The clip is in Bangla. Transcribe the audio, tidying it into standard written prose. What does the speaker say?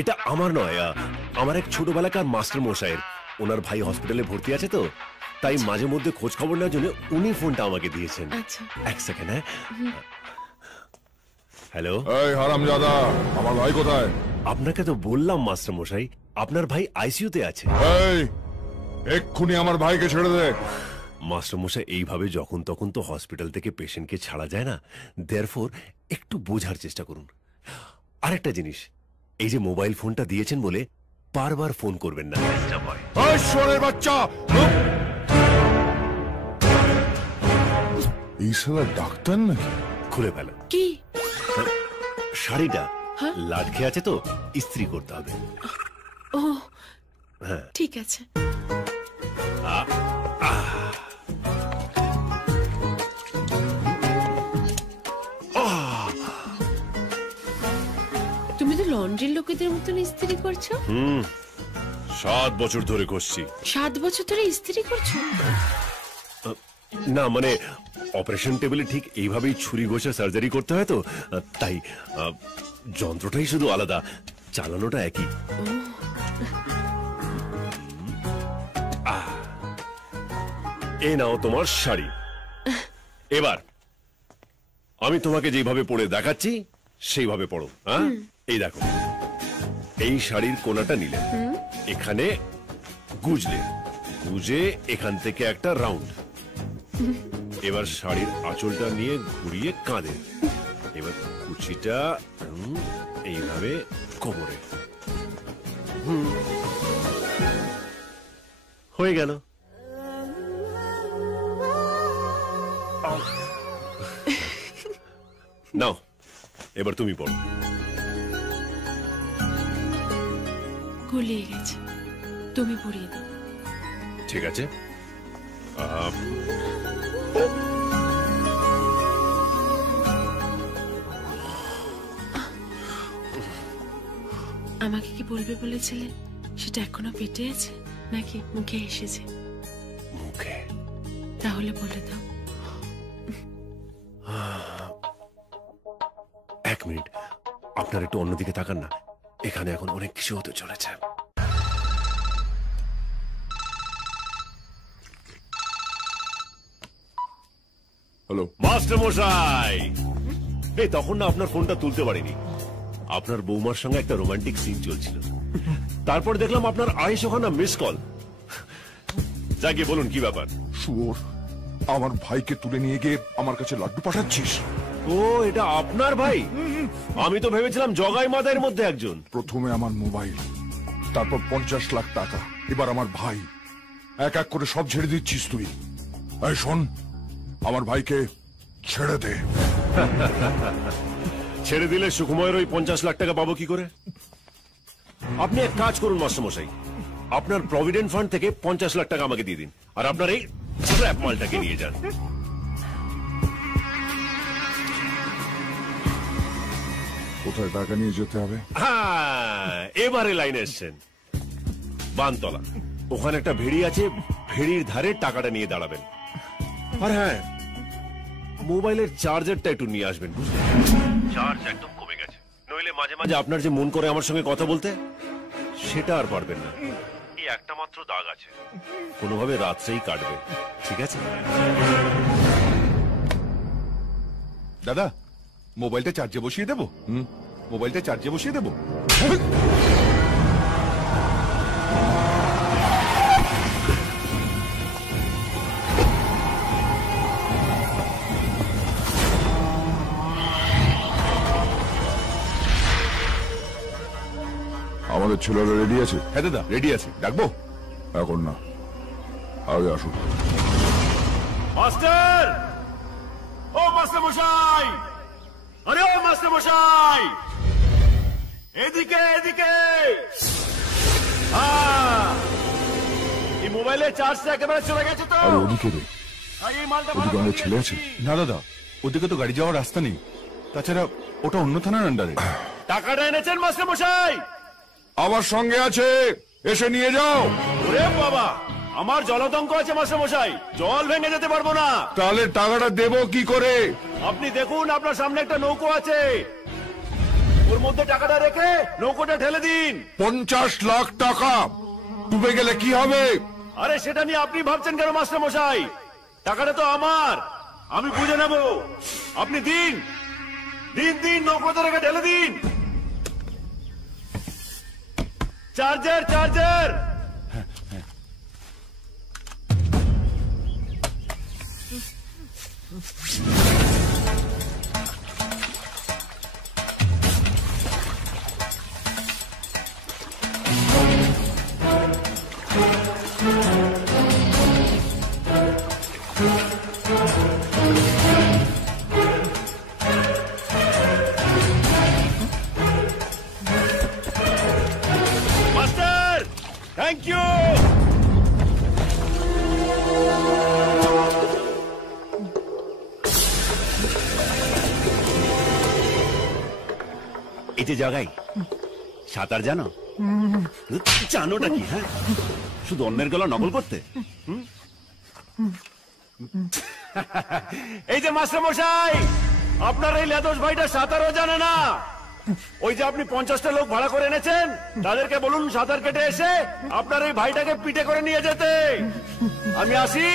এটা আমার নয়, আমার এক ছোটবেলাকার মাস্টার মশাইয়ের। ওনার ভাই হসপিটালে ভর্তি আছে তো, তাই মাঝে মধ্যে খোঁজ খবর নেওয়ার জন্য উনি ফোনটা আমাকে দিয়েছেন। এক সেকেন্ড। হ্যাঁ, হ্যালো। এই হারামজাদা, আমার ভাই কোথায়? আপনাকে তো বললাম মাস্টার মশাই, আপনার ভাই আইসিইউতে আছে। এই এক্ষুনি আমার ভাইকে ছেড়ে দে। মাস্টার মশাই, এইভাবে যখন তখন তো হসপিটাল থেকে পেশেন্টকে ছাড়া যায় না, দেয়ারফর একটু বোঝার চেষ্টা করুন। আরেকটা জিনিস, এই যে মোবাইল ফোনটা দিয়েছেন বলে বারবার ফোন করবেন না। ঈশ্বরের বাচ্চা, এই শালা ডাক্তার নাকি? খুলে ফেলো। কি? শাড়িটা লাট খেয়ে আছে তো, ইস্ত্রি করতে হবে। ও ঠিক আছে। তুমি তো লন্ড্রির লোকেদের মতন ইস্ত্রি করছো। 7 বছর ধরে করছি। 7 বছর ধরে ইস্ত্রি করছো? না মানে অপারেশন টেবিলে ঠিক এইভাবেই ছুরি ঘষে সার্জারি করতে হয় তো, তাই যন্ত্রটাই শুধু আলাদা, চালানোটা একই। এই নাও তোমার শাড়ি। এবার আমি তোমাকে যেভাবে পরে দেখাচ্ছি সেইভাবে পড়ো। হ্যাঁ, এই দেখো, এই শাড়ির কোনাটা নিলে, এখানে গুজলে, গুজে এখান থেকে একটা রাউন্ড। এবার শাড়ির আঁচলটা নিয়ে ঘুরিয়ে কাঁধে, এবার কুচিটা এইভাবে কোমরে। হয়ে গেল। নাও এবার তুমি পড়ো। গুলিয়ে গেছে, তুমি পড়িয়ে দাও। ঠিক আছে। আমাকে কি বলবে বলেছিলে, সেটা এখনো পেটে আছে নাকি মুখে এসেছে? মুখে। তাহলে বলে দাও। 1 মিনিট, আপনার একটু অন্যদিকে তাকান না, এখানে এখন অনেক কিছু হতে চলেছে। হ্যালো মাস্টার মশাই। এই তখন না আপনার ফোনটা তুলতে পারিনি, আপনার বৌমার সঙ্গে একটা রোমান্টিক সিন চলছিল। তারপর দেখলাম আপনার 250খানা মিস কল। যাকে বলুন কি ব্যাপার? শুয়োর, আমার ভাইকে তুলে নিয়ে গিয়ে আমার কাছে লাড্ডু পাঠাচ্ছিস? ও, এটা আপনার ভাই? আমি তো ভেবেছিলাম জগাই মাদার মধ্যে একজন। প্রথমে আমার মোবাইল, তারপর 50 লাখ টাকা, এবার আমার ভাই। এক এক করে সব ছেড়ে দিচ্ছিস তুই। এই শোন, আমার ভাইকে ছেড়ে দে। ছেড়ে দিলে সুকুমারের ওই 50 লাখ টাকা পাবো কি করে? আপনি এক কাজ করুন মাস্টারমশাই, আপনার প্রভিডেন্ট ফান্ড থেকে 50 লাখ টাকা আমাকে দিয়ে দিন, আর আপনার এই স্ক্র্যাপ মালটাকে নিয়ে যান। কোথায় টাকা নিয়ে যেতে হবে? হ্যাঁ, এবারে লাইনে এসছেন। বানতলা, ওখানে একটা ভেড়ি আছে, ভেড়ির ধারে টাকাটা নিয়ে দাঁড়াবেন। আর হ্যাঁ, মোবাইলের চার্জারটা একটু নিয়ে আসবেন, বুঝলেন? চার্জ একদম কমে গেছে, নইলে মাঝে মাঝে আপনার যে মন করে আমার সঙ্গে কথা বলতে, সেটা আর পারবেন না। এই একটা মাত্র দাগ আছে, কোনোভাবে রাত্রেই কাটবে, ঠিক আছে? দাদা, মোবাইলটা চার্জে বসিয়ে দেবো? মোবাইলটা চার্জে বসিয়ে দেবো? আমাদের ছেলেরা রেডি আছে? হ্যাঁ দাদা, রেডি আছে। ডাকবো? এখন না, আগে আসুন। মাস্টার! ও মাস্টার মশাই! আরে ও মাস্টার মশাই! এদিকে এদিকে! এই মোবাইলের চার্জটা একেবারে চলে গেছে তো? আরে ওদিকে রে, এই মালটা ওদিকে আমাদের ছেলে আছে? না দাদা, ওদিকে তো গাড়ি যাওয়ার রাস্তা নেই, তাছাড়া ওটা অন্য থানার আন্ডারে। টাকাটা এনেছেন মাস্টার মশাই? আমার সঙ্গে আছে, এসে নিয়ে যাও। ওরে বাবা, আমার জলতঙ্ক আছে মাস্টার মশাই, জল ভেঙে যেতে পারবো না। তাহলে টাকাটা দেবো কি করে? আপনি দেখুন, আপনার সামনে একটা নৌকো আছে, ওর মধ্যে টাকাটা রেখে নৌকোটা ঢেলে দিন। 50 লাখ টাকা ডুবে গেলে কি হবে? আরে সেটা নিয়ে আপনি ভাবছেন কেন মাস্টার মশাই? টাকাটা তো আমার, আমি বুঝে নেব। আপনি দিন দিন দিন, নৌকোতে রেখে ঢেলে দিন। Charger charger. Master thank you. এই যে জগাই, সাঁতার জানো? জানোটা কি? হ্যাঁ, শুধু অন্যের গলা নকল করতে। এই যে মাস্টার মশাই, আপনার এই লেদোস ভাইটা সাঁতারও জানে না। ওই যে আপনি 50টা লোক ভাড়া করে এনেছেন, তাদেরকে বলুন সাঁতার কেটে এসে আপনার এই ভাইটাকে পিঠে করে নিয়ে যেতে। আমি আসি।